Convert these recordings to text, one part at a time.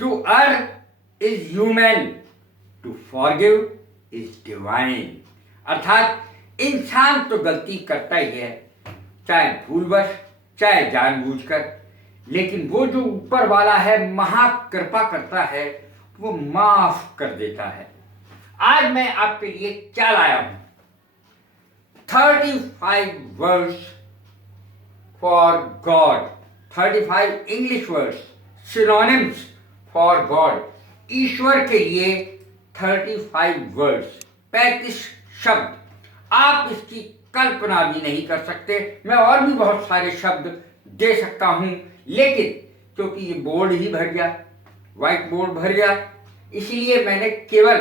To err is human, to forgive is divine. अर्थात इंसान तो गलती करता ही है, चाहे भूलवश चाहे जानबूझकर, लेकिन वो जो ऊपर वाला है महाकृपा करता है, वो माफ कर देता है। आज मैं आपके लिए क्या लाया हूं? 35 words for God, 35 English words synonyms for God. ईश्वर के लिए 35 वर्ड्स, 35 शब्द। आप इसकी कल्पना भी नहीं कर सकते। मैं और भी बहुत सारे शब्द दे सकता हूं, लेकिन क्योंकि ये बोर्ड ही भर गया, व्हाइट बोर्ड भर गया, इसलिए मैंने केवल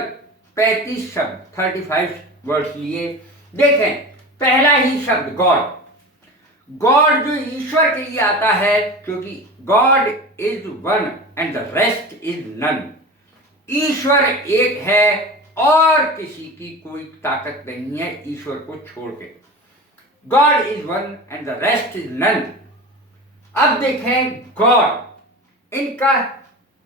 35 शब्द, 35 वर्ड्स लिए। देखें, पहला ही शब्द गॉड। गॉड जो ईश्वर के लिए आता है, क्योंकि God is one and the rest is none. ईश्वर एक है और किसी की कोई ताकत नहीं है ईश्वर को छोड़ के। God is one and the rest is none. अब देखें, गॉड, इनका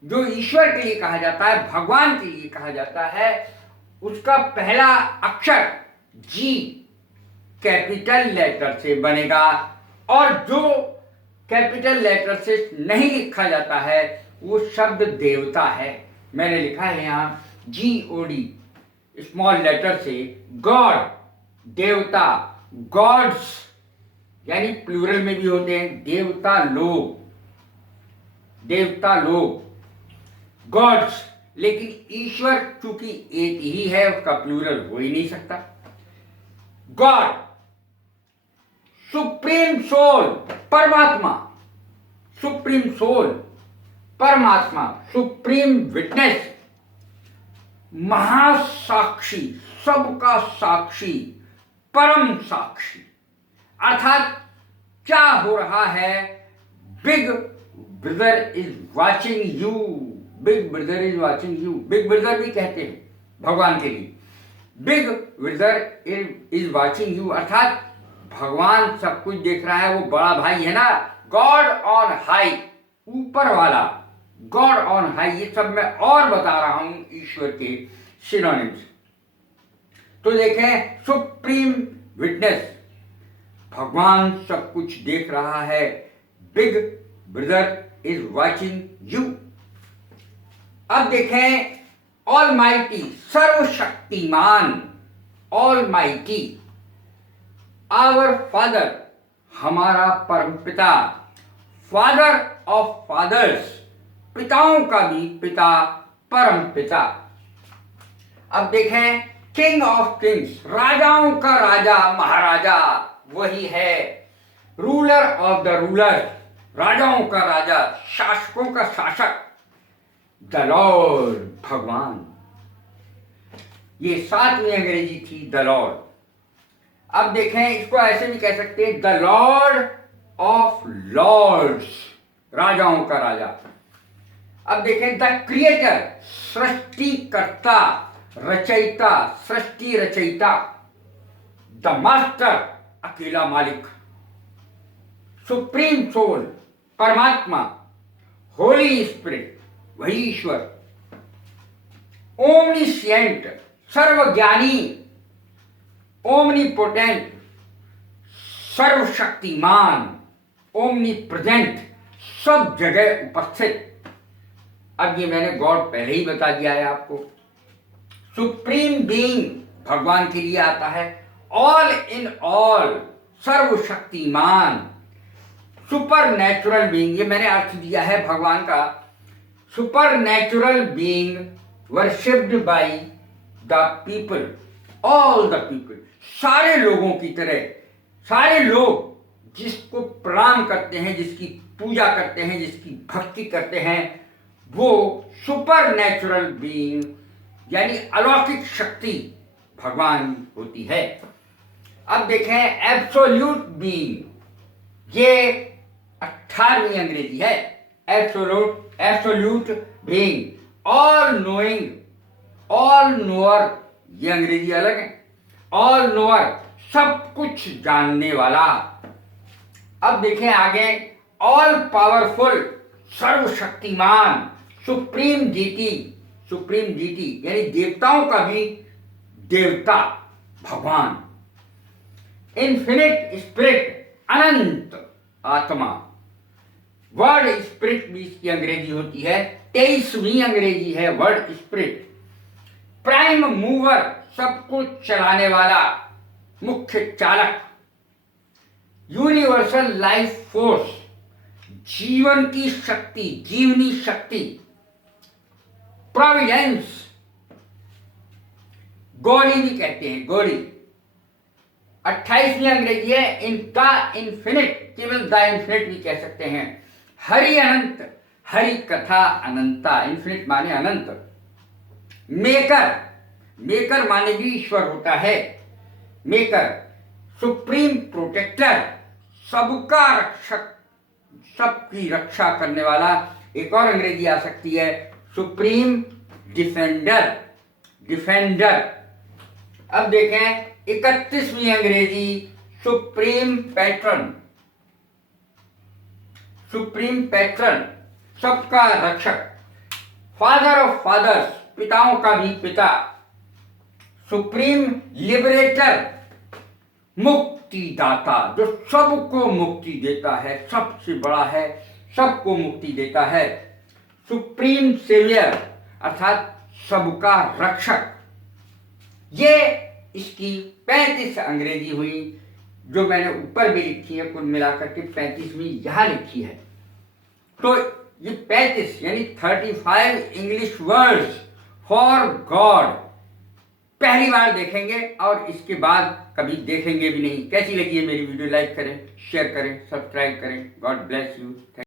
जो ईश्वर के लिए कहा जाता है, भगवान के लिए कहा जाता है, उसका पहला अक्षर जी कैपिटल लेटर से बनेगा, और जो कैपिटल लेटर से नहीं लिखा जाता है वो शब्द देवता है। मैंने लिखा है यहाँ GOD स्मॉल लेटर से, गॉड, देवता, गॉड्स यानी प्लूरल में भी होते हैं, देवता लोग, देवता लोग, गॉड्स। लेकिन ईश्वर चूंकि एक ही है, उसका प्लूरल हो ही नहीं सकता। गॉड, सुप्रीम सोल, परमात्मा, सुप्रीम सोल, परमात्मा, सुप्रीम विटनेस, महासाक्षी, सबका साक्षी, परम साक्षी। अर्थात क्या हो रहा है? Big brother is watching you, big brother is watching you. Big brother भी कहते हैं भगवान के लिए। Big brother is watching you, अर्थात भगवान सब कुछ देख रहा है, वो बड़ा भाई है ना। गॉड ऑन हाई, ऊपर वाला, गॉड ऑन हाई। ये सब मैं और बता रहा हूं ईश्वर के सिनोनिम्स। तो देखें, सुप्रीम विटनेस, भगवान सब कुछ देख रहा है। Big brother is watching you. अब देखें, ऑलमाइटी, सर्वशक्तिमान, ऑलमाइटी, आवर फादर, हमारा परमपिता, फादर ऑफ फादर्स, पिताओं का भी पिता, परम पिता। अब देखें, किंग ऑफ किंग्स, राजाओं का राजा, महाराजा वही है। रूलर ऑफ द रूलर, राजाओं का राजा, शासकों का शासक, द लॉर्ड, भगवान। ये 7वीं अंग्रेजी थी, द लॉर्ड। अब देखें, इसको ऐसे भी कह सकते हैं, द लॉर्ड ऑफ लॉर्ड्स, राजाओं का राजा। अब देखें, द क्रिएटर, सृष्टिकर्ता, रचयिता, सृष्टि रचयिता, द मास्टर, अकेला मालिक, सुप्रीम सोल, परमात्मा, होली स्पिरिट, वही ईश्वर, ओमनिशिएंट, सर्वज्ञानी, ओमनीपोटेंट, सर्वशक्तिमान, ओमनीप्रेजेंट, सब जगह उपस्थित। अब ये मैंने गॉड पहले ही बता दिया है आपको। सुप्रीम बीइंग भगवान के लिए आता है, ऑल इन ऑल, सर्वशक्तिमान, सुपर नेचुरल बीइंग, ये मैंने अर्थ दिया है भगवान का। Super natural being worshipped by the people, all the people, सारे लोगों की तरह, सारे लोग जिसको प्रणाम करते हैं, जिसकी पूजा करते हैं, जिसकी भक्ति करते हैं, वो सुपर नेचुरल बीइंग यानी अलौकिक शक्ति भगवान होती है। अब देखें, एब्सोल्यूट बीइंग, ये 18वीं अंग्रेजी है। Absolute being, all knowing, all knower, ये अंग्रेजी अलग है। ऑल नोअर, सब कुछ जानने वाला। अब देखें आगे, ऑल पावरफुल, सर्वशक्तिमान, सुप्रीम डीटी यानी देवताओं का भी देवता, भगवान। इन्फिनिट स्पिरिट, अनंत आत्मा। वर्ड स्पिरिट भी इसकी अंग्रेजी होती है, 23वीं अंग्रेजी है वर्ड स्पिरिट। प्राइम मूवर, सब कुछ चलाने वाला, मुख्य चालक। यूनिवर्सल लाइफ फोर्स, जीवन की शक्ति, जीवनी शक्ति। प्रोविडेंस, गॉडी भी कहते हैं, गॉडी। 28वीं अंग्रेजी है इनका इन्फिनिट, केवल द इन्फिनिट भी कह सकते हैं। हरि अनंत, हरि कथा अनंता, इन्फिनिट माने अनंत। मेकर माने भी ईश्वर होता है। मेकर, सुप्रीम प्रोटेक्टर, सबका रक्षक, सबकी रक्षा करने वाला। एक और अंग्रेजी आ सकती है सुप्रीम डिफेंडर। अब देखें 31वीं अंग्रेजी, सुप्रीम पैट्रन, सबका रक्षक। फादर ऑफ फादर्स, पिताओं का भी पिता। सुप्रीम लिबरेटर, मुक्तिदाता, जो सबको मुक्ति देता है, सबसे बड़ा है, सबको मुक्ति देता है। सुप्रीम सेवियर अर्थात सबका रक्षक। ये इसकी 35 अंग्रेजी हुई, जो मैंने ऊपर भी लिखी है, कुल मिलाकर के 35वीं यहां लिखी है। तो ये 35 यानी 35 इंग्लिश वर्ड्स फॉर गॉड पहली बार देखेंगे और इसके बाद कभी देखेंगे भी नहीं। कैसी लगी है मेरी वीडियो? लाइक करें, शेयर करें, सब्सक्राइब करें। God bless you.